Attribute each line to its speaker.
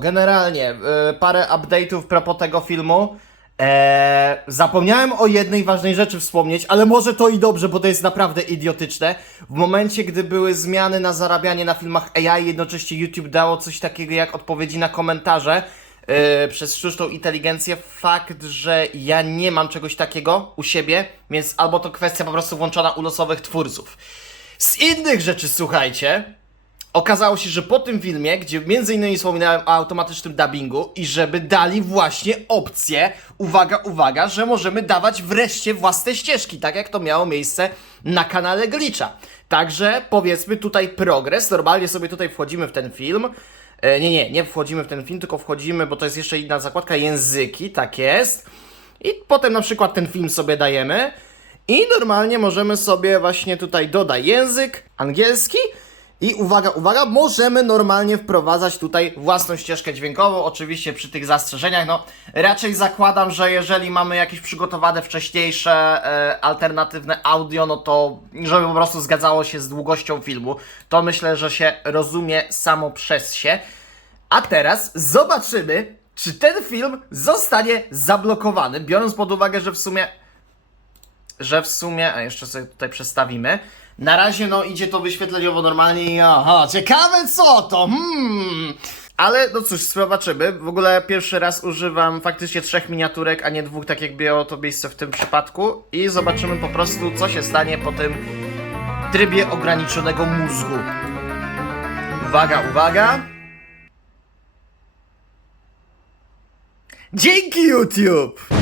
Speaker 1: Generalnie, y, parę update'ów propos tego filmu. Eee, zapomniałem o jednej ważnej rzeczy wspomnieć, ale może to i dobrze, bo to jest naprawdę idiotyczne. W momencie, gdy były zmiany na zarabianie na filmach AI, jednocześnie YouTube dało coś takiego jak odpowiedzi na komentarze yy, przez sztuczną inteligencję. Fakt, że ja nie mam czegoś takiego u siebie, więc albo to kwestia po prostu włączona u losowych twórców. Z innych rzeczy, słuchajcie, Okazało się, że po tym filmie, gdzie między innymi wspominałem o automatycznym dubbingu i żeby dali właśnie opcję, uwaga, uwaga, że możemy dawać wreszcie własne ścieżki, tak jak to miało miejsce na kanale Glitcha. Także powiedzmy tutaj progres, normalnie sobie tutaj wchodzimy w ten film. E, nie, nie, nie wchodzimy w ten film, tylko wchodzimy, bo to jest jeszcze inna zakładka, języki, tak jest. I potem na przykład ten film sobie dajemy. I normalnie możemy sobie właśnie tutaj dodać język angielski. I uwaga, uwaga, możemy normalnie wprowadzać tutaj własną ścieżkę dźwiękową, oczywiście przy tych zastrzeżeniach. No, raczej zakładam, że jeżeli mamy jakieś przygotowane wcześniejsze e, alternatywne audio, no to żeby po prostu zgadzało się z długością filmu, to myślę, że się rozumie samo przez się. A teraz zobaczymy, czy ten film zostanie zablokowany, biorąc pod uwagę, że w sumie że w sumie, a jeszcze sobie tutaj przestawimy. Na razie no idzie to wyświetleniowo normalnie i aha, ciekawe co to, hmm. Ale no cóż, zobaczymy. W ogóle pierwszy raz używam faktycznie trzech miniaturek, a nie dwóch, tak jak miało to miejsce w tym przypadku. I zobaczymy po prostu, co się stanie po tym trybie ograniczonego mózgu. Uwaga, uwaga. Dzięki YouTube!